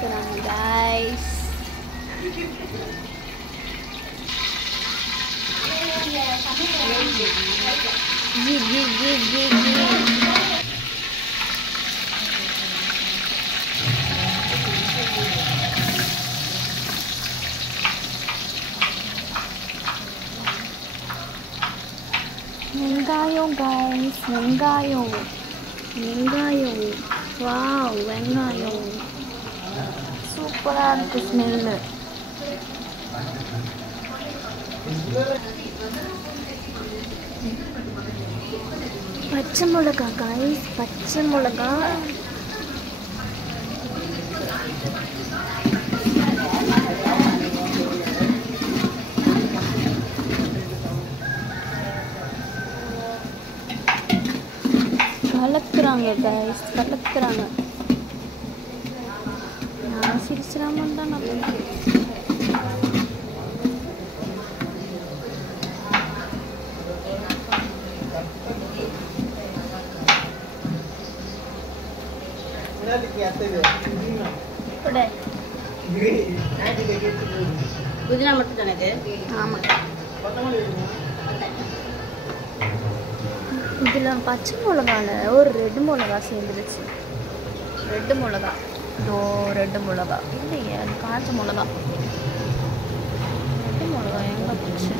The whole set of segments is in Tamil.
கலக்குறாங்க guys. வெங்காயம் guys, வெங்காயம். வாவ், வெங்காயம் சூப்பராக இருக்கு ஸ்மெல்லு. பச்சை மிளகா guys, பச்சை மிளகா. கலக்குறாங்க guys, கலக்குறாங்க. நான் சிரிச்சிடாமல் தான் நான் புதினா மட்டும் தானே? ஆமாம். இதில் பச்சை மிளகாவில் ஒரு ரெட் மிளகா சேர்ந்துருச்சு. ரெட் மிளகா, இதோ ரெட் மிளகா இல்லையே, அது காய்ச்ச மிளகா. ரெட் மிளகா எங்கே போச்சு?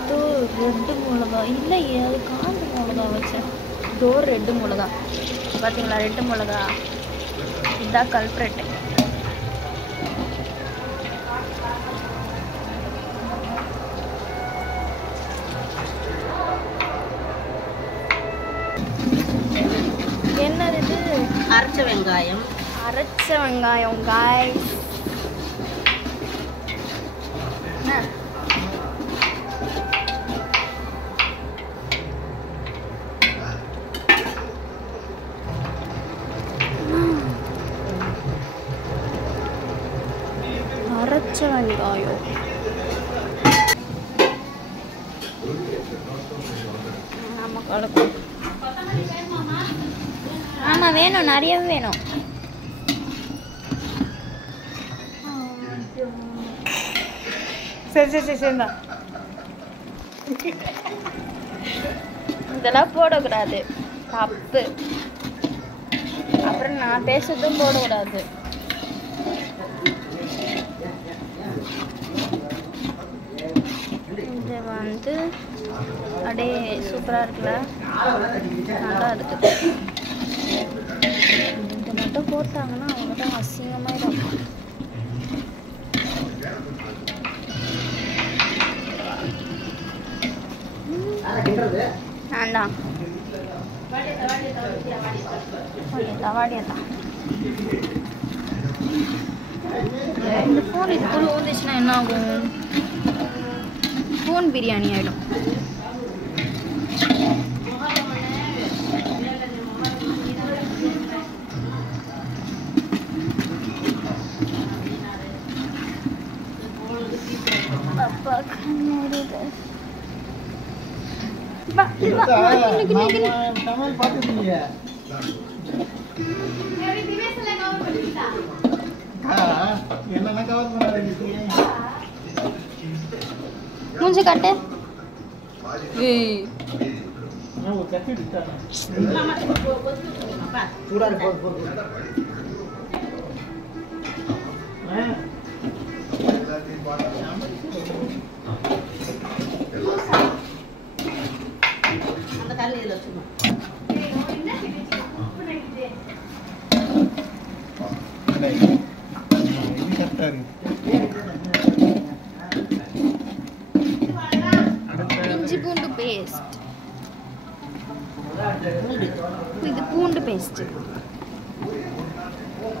இதோ ரெட் மிளகா இல்லையே, அது காய்ச்ச மிளகா வச்சேன். இதோ ரெட் மிளகா பார்த்தீங்களா? ரெட் மிளகா இதுதான் கல்ப்ரெட்டு. என்னது இது? அரைச்ச வெங்காயம். அரைச்ச வெங்காயம் guys. அரைச்ச வெங்காயம். நம்ம கலக்கும். ஆமாம் வேணும், நிறையவே வேணும். சரி சரி சரி சரிண்ணா. இதெல்லாம் போடக்கூடாது, தப்பு. அப்புறம் நான் பேசுறதும் போடக்கூடாது. இது வந்து அப்படியே சூப்பராக இருக்குல்ல, நல்லா இருக்குது. இது மட்டும் போட்டாங்கன்னா அவங்கதான் அசிங்கமாயிடும். வேண்டாம், வாடியதான். இந்த ஃபோன் இதுக்குள்ள ஊந்துச்சுன்னா என்ன ஆகும்? ஃபோன் பிரியாணி ஆகிடும். மூஞ்சி காட்டு. இஞ்சி பூண்டு பேஸ்ட். இது பூண்டு பேஸ்ட்,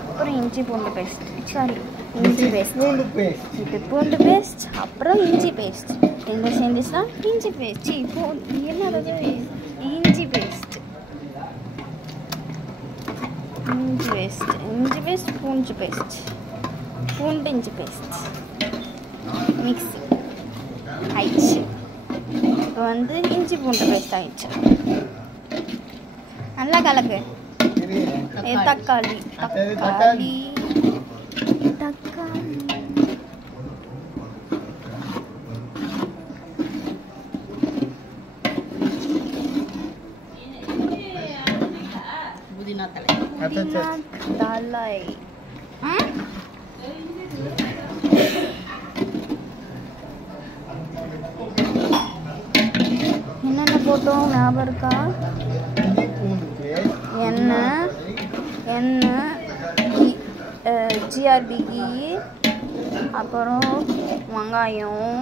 அப்புறம் இஞ்சி பூண்டு பேஸ்ட். சாரி, இஞ்சி பேஸ்ட். இது பூண்டு பேஸ்ட், அப்புறம் இஞ்சி பேஸ்ட். இந்த சேர்ந்துச்சுன்னா இஞ்சி பேஸ்ட். என்னது? இஞ்சி பேஸ்ட். இஞ்சி பேஸ்ட், பூண்டு பேஸ்ட், பூண்டு இஞ்சி பேஸ்ட் மிக்ஸி ஆயிடுச்சு. இப்போ வந்து இஞ்சி பூண்டு பேஸ்ட் ஆயிடுச்சு. நல்லா கலக்கு. தக்காளி தக்காளி தக்காளி புதினா தலை தலை என்னென்ன போட்டோம் ஞாபகம் இருக்கா? எண்ணெய் ஜிஆர்பி கீ, அப்புறம் வெங்காயம்,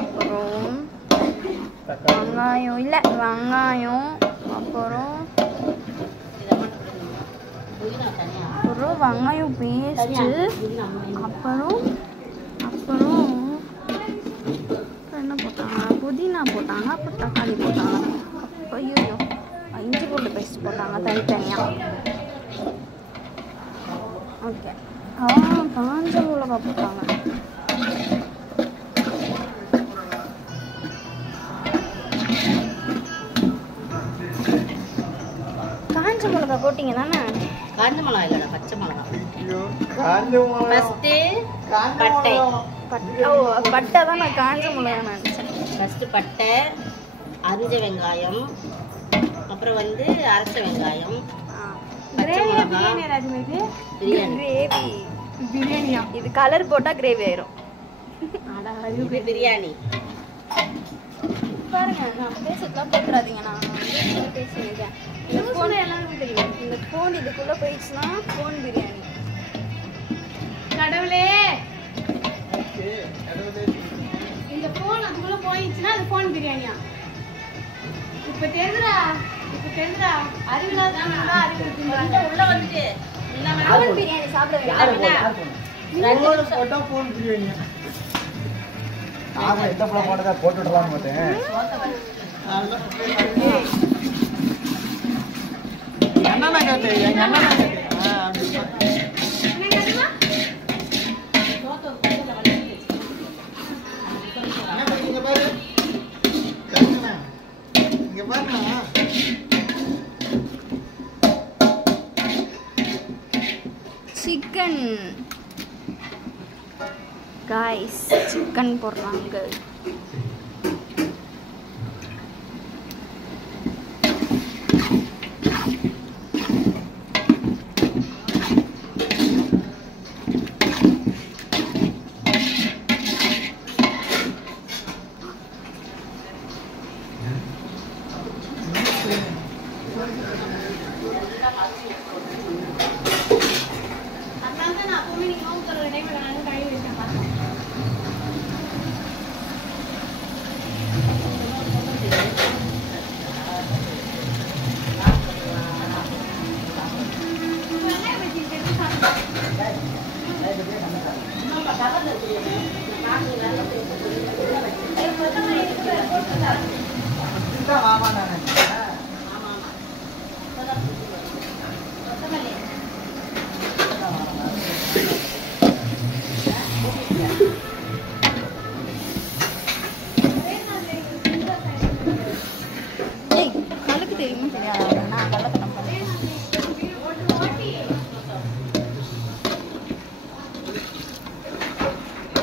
அப்புறம் அப்புறம் வெங்காயம் பேஸ்ட்டு, அப்புறம் என்ன போட்டாங்க? புதினா போட்டாங்க, அப்புறம் தக்காளி போட்டாங்க, அப்போ இஞ்சி பூண்டு பேஸ்ட் போட்டாங்க தனித்தனியாக. ஓகே, காஞ்ச மிளகா போட்டாங்க. காஞ்ச மிளகா போட்டிங்க தானே? காஞ்ச மிளகா இல்லைடா, பச்சை மிளகா. பட்டை தான் நான் காஞ்ச மிளகா நினச்சேன். ஃபஸ்ட்டு பட்டை, அரிஞ்ச வெங்காயம், அப்புறம் வந்து அரைச்ச வெங்காயம், பிரியாணியா? இது கலர் போட்டா கிரேவி ஆயிரும். பிரியாணி பாருங்க, நான் பேசுறதுலாம் போட்டுறாதீங்க. நான் பேசியிருக்கேன். இந்த ஃபோன் எல்லாருக்கும் தெரியும். இந்த ஃபோன் இதுக்குள்ள போயிடுச்சுன்னா ஃபோன் பிரியாணி. கடவுளே, இந்த ஃபோன் அதுக்குள்ள போயிடுச்சுன்னா அது ஃபோன் பிரியாணியா? இப்ப தெரியுதா? அறிவில்லாத உள்ள வந்துட்டு ஃபோன் பிரியாணி சாப்பிட போட்டுடலாம் மாட்டேன். சிக்கன் காய்ஸ், சிக்கன் போடுறாங்க.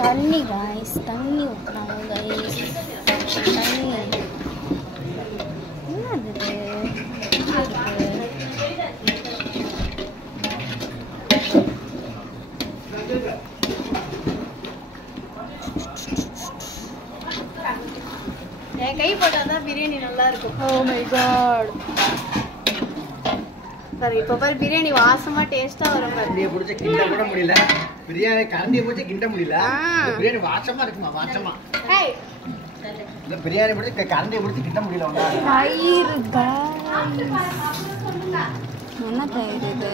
தண்ணி காய்ஸ், தண்ணி ஊற்றுறாங்க காய்ஸ். தண்ணி என்னது? என் கை போட்டாதான் பிரியாணி நல்லா இருக்கும். Oh my god. சரி, இப்போ பாரு பிரியாணி வாசமா டேஸ்டா வரும். கரண்டியை பிடிச்ச கிண்ட கூட முடியல. பிரியாணி கரண்டியை பிடிச்ச கிண்ட முடியல. பிரியாணி வாசமா இருக்குமா? வாசமா. இந்த பிரியாணி பிடிச்ச கரண்டியை பிடிச்ச கிண்ட முடியல. தயிர் காய்ஸ். என்ன தயிர் இது?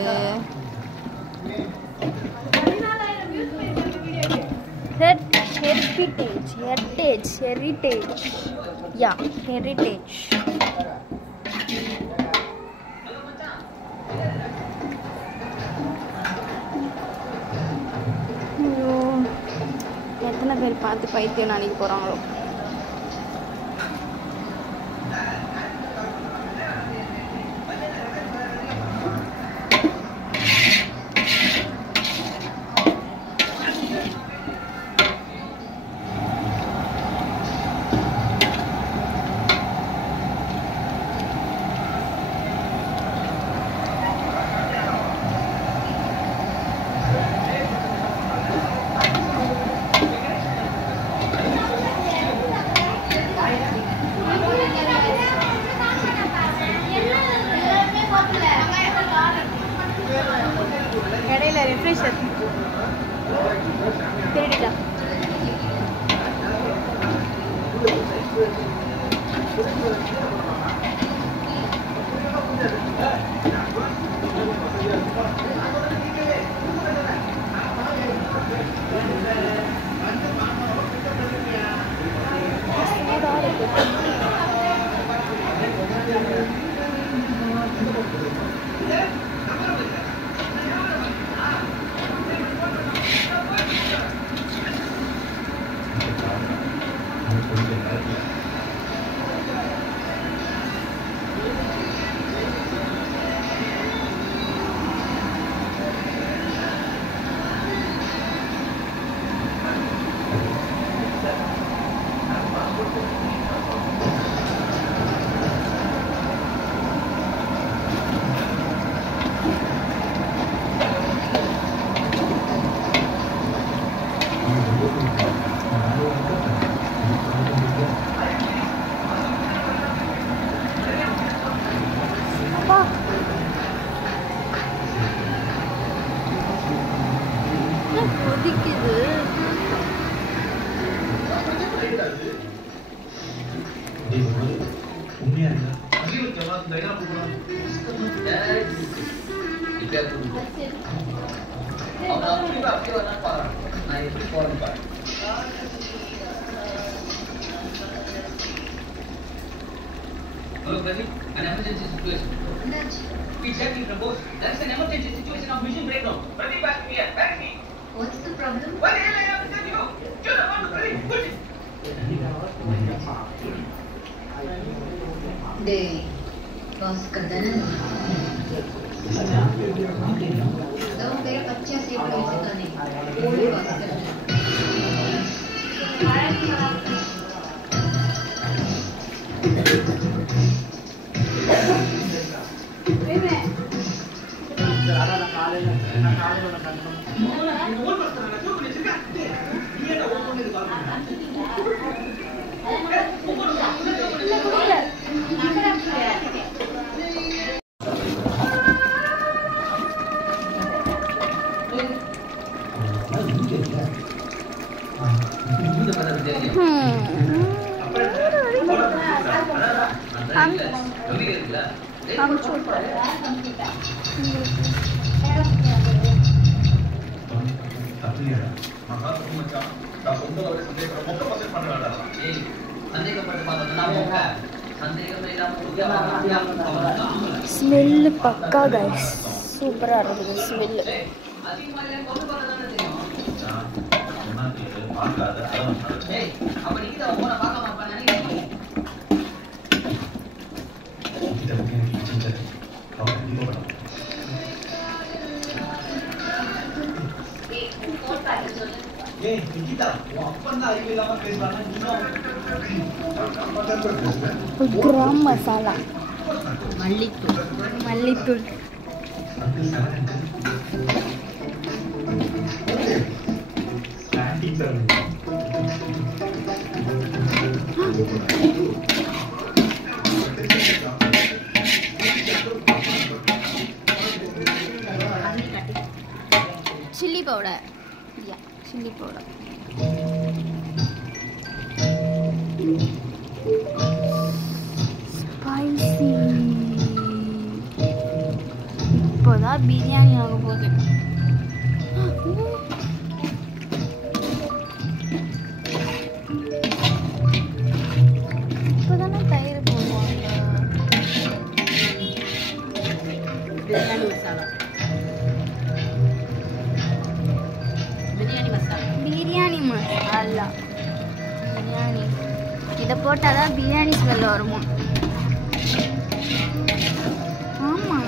ஹெரிட்டேஜ். யா, ஹெரிட்டேஜ். ஐயோ, எத்தனை பேர் பார்த்து பைத்தியம் நினைக்க போகிறாங்களோ. Hello, Pradeep. An emergency situation. We checked in Prabhu. That's an emergency situation of mission breakdown. Pradeep has to be here. Back me. What's the problem? What the hell I have to tell you? Choose the one, Pradeep. Push it. They was Kadana. So, मेरा बच्चा सेफ हो जाता नहीं. ओल्ड बस करना. हम छोड़ स्मेल पक्का गाइस सूपर आ रहा है स्मेल गरम मसाला मल्लीतूल चिल्ली पाउडर या चिल्ली पाउडर स्पाइसी இப்போதான் பிரியாணி ஆக போகுது இப்போதானே தயிர் போடுவாங்க பிரியாணி மசாலா பிரியாணி மசாலா பிரியாணி இதை போட்டால் தான் பிரியாணி ஸ்மெல் வருமா ஆமாம்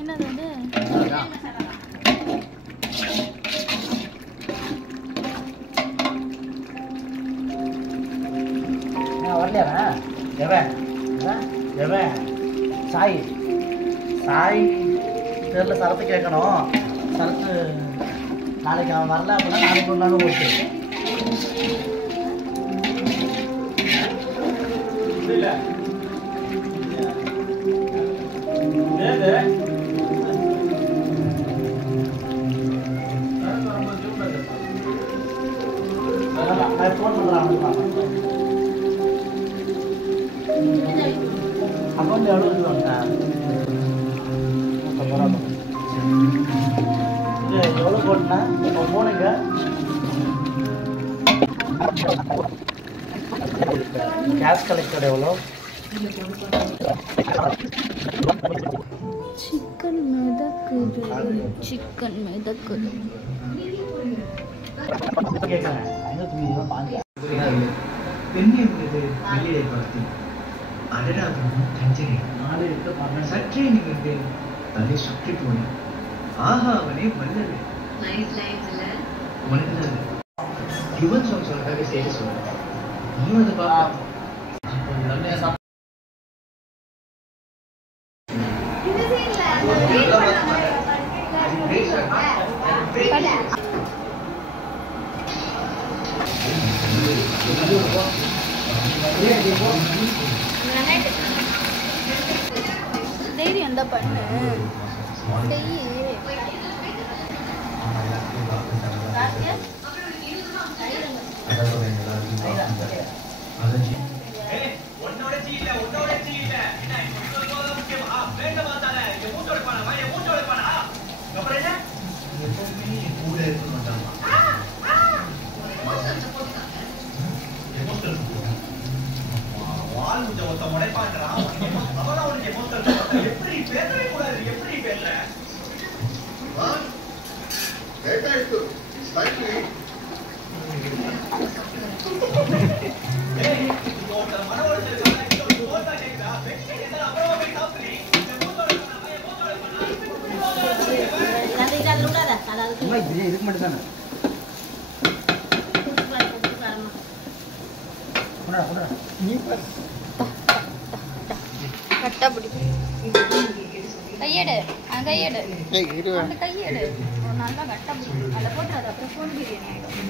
என்னது வரலையா சாய் தெரியல சரத்து கேட்கணும் சரத்து நாளைக்கு அவன் வரல அப்படின்னா நாளைக்கு ஒரு நாள் ஓட்டு ஃபோன் பண்ணுறான் அக்கௌண்ட் எவ்வளோ இருக்குவாங்க எவ்வளோ போட்டுனா இப்போ போனீங்க கேஷ் கலெக்டர் எவ்வளோ சிக்கன் மிதக்குது கேட்குறேன் 520 ரூபா பாஞ்சா பெண்ணை வெளியே பார்த்து அடடாதும் கஞ்சரி 4 8 சற்றே நிமிர்ந்து தலை சுற்றி போனேன் ஆஹா அவனே வல்லது Nice lines, ஹியூமன் சாங்ஸ் உனக்காக சேர சொல்லுங்க இன்னும் அதை பார்க்க தைரியம் தான் பண்ணு இதுக்கு மட்டும் தானே கட்டா பிடி கையெடு கையெடு அந்த கையெடு நல்லா கட்டா பிடி அதில் போட்டுறது அப்புறம் ஃபோன் பிரியாணி ஆகிடும்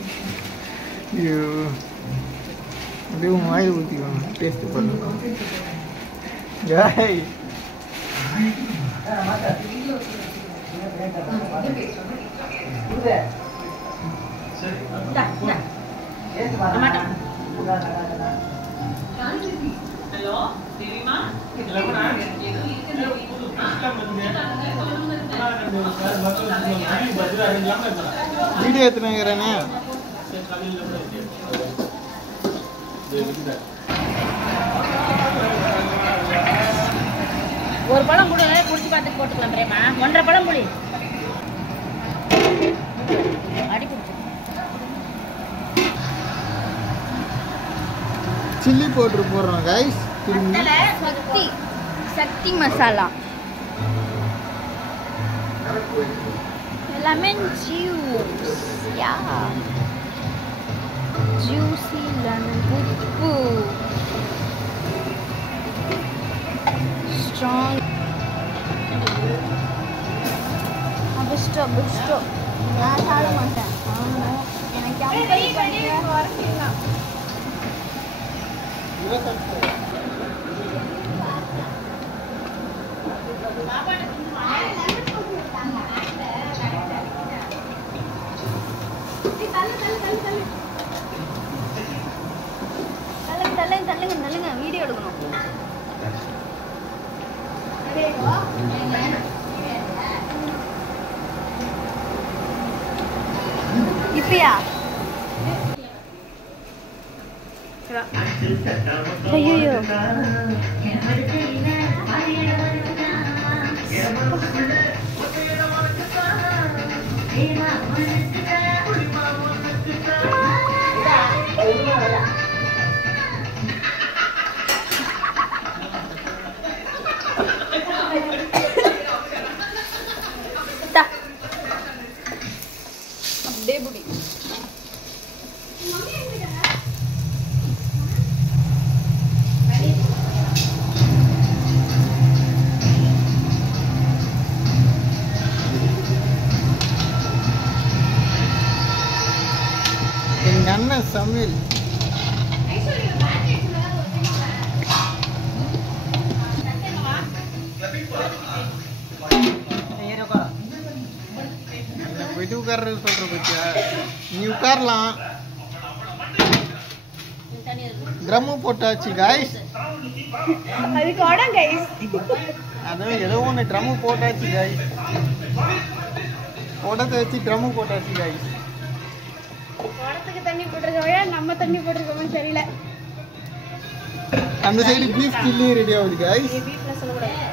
அப்படியே வாயில் ஊற்றிக்கோங்க டேஸ்ட் பண்ணுங்க வீடியோ எடுத்துனாங்கிறேனே ஒரு பழம் கூட குடிச்சு பார்த்து போட்டுக்கலாம் பிரேமா 1.5 பழம் புளி அடி குடிச்சு சில்லி பவுடர் போடுறோம் கைஸ் சக்தி சக்தி மசாலா லெமன் ஜூஸ் யா ஜூசி லெமன் உப்பு ஸ்ட்ராங் பெஸ்ட்டோ பெஸ்ட்டோ நான் சாப்பிட மாட்டேன் எனக்கு தள்ளுங்க வீடியோ எடுக்கணும் இப்பயா ஐயோ அப்படியே புடி எங்க அண்ணன் சமையல் போயிட்டு உட்கார்றது சொல்ற பத்தியா நீ உட்காரலாம் ட்ரம்மு போட்டாச்சு காய்ஸ் அதுக்கு ஓடம் கைஸ் அதான் ஏதோ ஒன்று ட்ரம்மு போட்டாச்சு காய்ஸ் உடத்தை வச்சு ட்ரம்மு போட்டாச்சு காய்ஸ் ஓடத்துக்கு தண்ணி போட்டிருக்கோயா நம்ம தண்ணி போட்டிருக்கோம்னு தெரியல அந்த சைடு பீஃப் சில்லி ரெடி ஆகுது காய்ஸ் வீட்டில் சொல்லக்கூடாது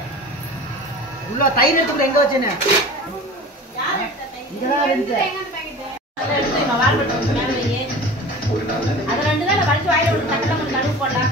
உள்ள தயிர் எடுத்துக்கூட எங்க வச்சேன்னு இதெல்லாம் இருந்துச்சு அது 2 தான் வலிச்சு வாயில ஒரு தட்டல கொஞ்சம் நடுவு போடலாம்